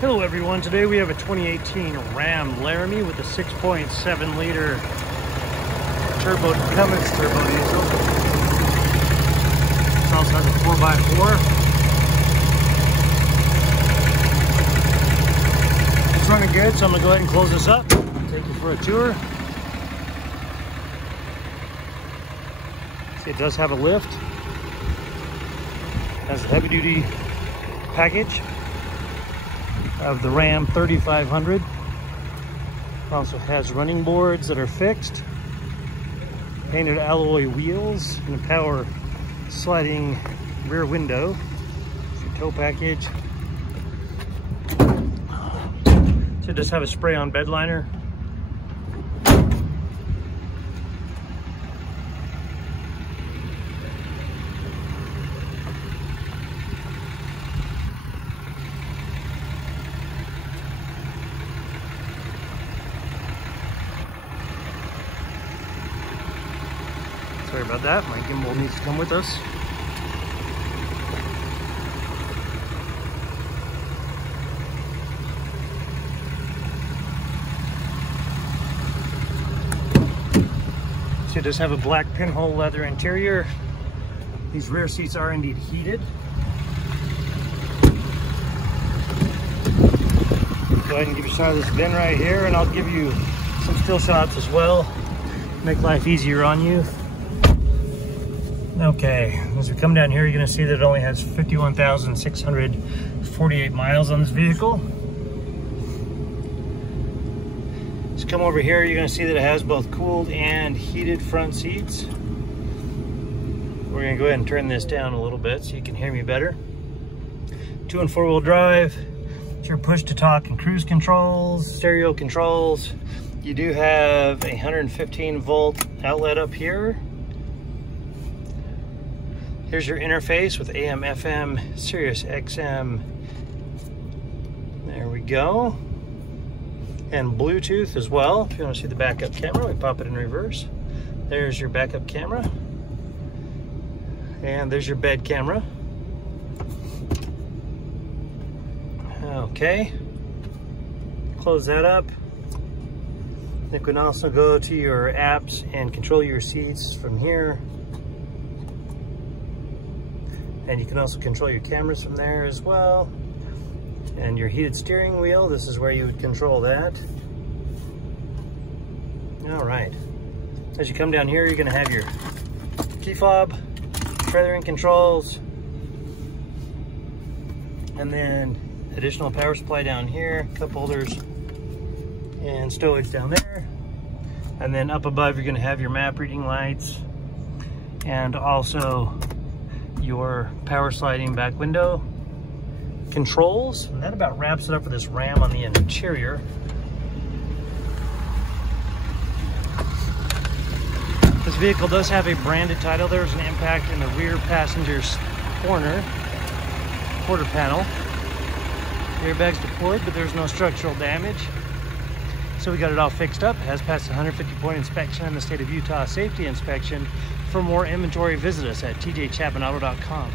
Hello everyone, today we have a 2018 Ram Laramie with a 6.7 liter Cummins Turbo Diesel. This also has a 4x4. It's running good, so I'm going to go ahead and close this up, take you for a tour. See, it does have a lift. It has a heavy duty package of the Ram 3500. It also has running boards that are fixed, painted alloy wheels, and a power sliding rear window. It's your tow package. So it does have a spray-on bed liner. Sorry about that, my gimbal needs to come with us. So it does have a black pinhole leather interior. These rear seats are indeed heated. Go ahead and give you a shot of this bin right here, and I'll give you some still shots as well. Make life easier on you. Okay, as we come down here, you're going to see that it only has 51,648 miles on this vehicle. Just come over here, you're going to see that it has both cooled and heated front seats. We're going to go ahead and turn this down a little bit so you can hear me better. 2- and 4-wheel drive. It's your push to talk and cruise controls, stereo controls. You do have a 115 volt outlet up here. Here's your interface with AM, FM, Sirius XM. There we go. And Bluetooth as well. If you want to see the backup camera, we pop it in reverse. There's your backup camera. And there's your bed camera. Okay. Close that up. You can also go to your apps and control your seats from here. And you can also control your cameras from there as well. And your heated steering wheel, this is where you would control that. All right. As you come down here, you're gonna have your key fob, tethering controls, and then additional power supply down here, cup holders, and stowage down there. And then up above, you're gonna have your map reading lights, and also your power sliding back window controls. And that about wraps it up for this Ram on the interior. This vehicle does have a branded title. There's an impact in the rear passenger's quarter panel. Airbags deployed, but there's no structural damage. So we got it all fixed up. It has passed a 150-point inspection in the state of Utah safety inspection. For more inventory, visit us at tjchapmanauto.com.